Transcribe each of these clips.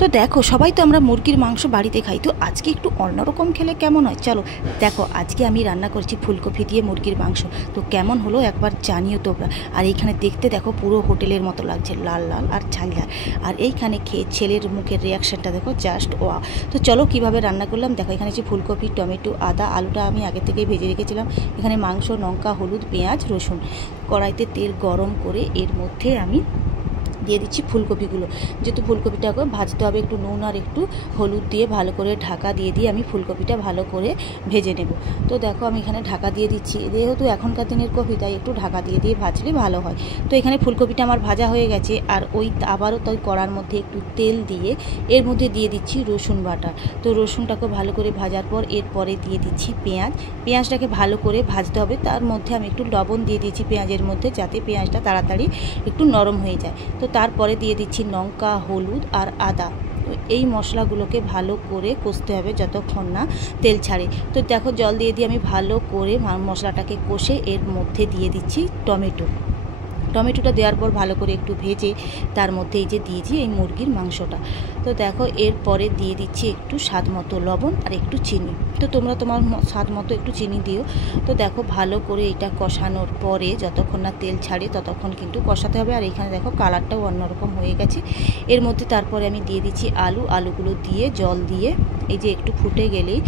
তো দেখো সবাই তো আমরা মুরগির মাংস বাড়িতে খাই, তো আজকে একটু অন্যরকম খেলে কেমন হয়। চলো দেখো, আজকে আমি রান্না করছি ফুলকপি দিয়ে মুরগির মাংস। তো কেমন হলো একবার জানিও তোমরা। আর এইখানে দেখতে দেখো পুরো হোটেলের মতো লাগছে, লাল লাল আর ঝালঝাল। আর এইখানে খেয়ে ছেলের মুখের রিয়াকশানটা দেখো, জাস্ট ওয়া। তো চলো কিভাবে রান্না করলাম দেখো। এখানে যে ফুলকপি, টমেটো, আদা, আলুটা আমি আগে থেকেই ভেজে রেখেছিলাম। এখানে মাংস, লঙ্কা, হলুদ, পেঁয়াজ, রসুন। কড়াইতে তেল গরম করে এর মধ্যে আমি দিয়ে দিচ্ছি ফুলকপিগুলো। যেহেতু ফুলকপিটাকে ভাজতে হবে, একটু নুন আর একটু হলুদ দিয়ে ভালো করে ঢাকা দিয়ে আমি ফুলকপিটা ভালো করে ভেজে নেব। তো দেখো আমি এখানে ঢাকা দিয়ে দিচ্ছি, যেহেতু এখনকার দিনের কপি তাই একটু ঢাকা দিয়ে ভাজলে ভালো হয়। তো এখানে ফুলকপিটা আমার ভাজা হয়ে গেছে। আর আবারও তাই কড়ার মধ্যে একটু তেল দিয়ে এর মধ্যে দিয়ে দিচ্ছি রসুন বাটা। তো রসুনটাকে ভালো করে ভাজার পর এরপরে দিয়ে দিচ্ছি পেঁয়াজটাকে ভালো করে ভাজতে হবে। তার মধ্যে আমি একটু লবণ দিয়ে দিচ্ছি পেঁয়াজের মধ্যে, যাতে পেঁয়াজটা তাড়াতাড়ি একটু নরম হয়ে যায়। তো তারপরে দিয়ে দিচ্ছি লঙ্কা, হলুদ আর আদা। তো এই মশলাগুলোকে ভালো করে কষতে হবে যতক্ষণ না তেল ছাড়ে। তো দেখো জল দিয়ে আমি ভালো করে মশলাটাকে কষে এর মধ্যে দিয়ে দিচ্ছি টমেটোটা দেওয়ার পর ভালো করে একটু ভেজে তার মধ্যে এই যে দিয়েছি এই মুরগির মাংসটা। তো দেখো এরপরে দিয়ে দিচ্ছি একটু স্বাদ মতো লবণ আর একটু চিনি। তো তোমরা তোমার স্বাদ মতো একটু চিনি দিও। তো দেখো ভালো করে এটা কষানোর পরে যতক্ষণ না তেল ছাড়ে ততক্ষণ কিন্তু কষাতে হবে। আর এখানে দেখো কালারটাও অন্যরকম হয়ে গেছে। এর মধ্যে তারপরে আমি দিয়ে দিচ্ছি আলুগুলো দিয়ে জল দিয়ে এই যে একটু ফুটে গেলেই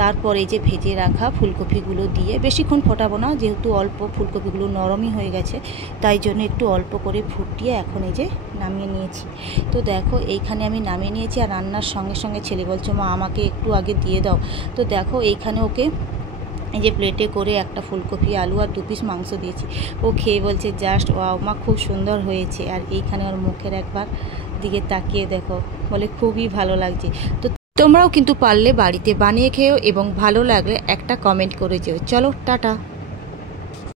তারপরে এই যে ভেজে রাখা ফুলকপিগুলো দিয়ে বেশিক্ষণ ফোটাবো না, যেহেতু অল্প ফুলকপিগুলো নরমই হয়ে গেছে, তাই জন্য একটু অল্প করে ফুটিয়ে এখন এই যে নামিয়ে নিয়েছি। তো দেখো এইখানে আমি নামিয়ে নিয়েছি। আর রান্নার সঙ্গে সঙ্গে ছেলে বলছে, মা আমাকে একটু আগে দিয়ে দাও। তো দেখো এইখানে ওকে এই যে প্লেটে করে একটা ফুলকপি, আলু আর 2 পিস মাংস দিয়েছি। ও খেয়ে বলছে জাস্ট ওয়াও মা, খুব সুন্দর হয়েছে। আর এইখানে ওর মুখের একবার দিকে তাকিয়ে দেখো, বলে খুবই ভালো লাগছে। তো তোমরাও কিন্তু পারলে বাড়িতে বানিয়ে খেও এবং ভালো লাগলে একটা কমেন্ট করে যেও। চলো টাটা।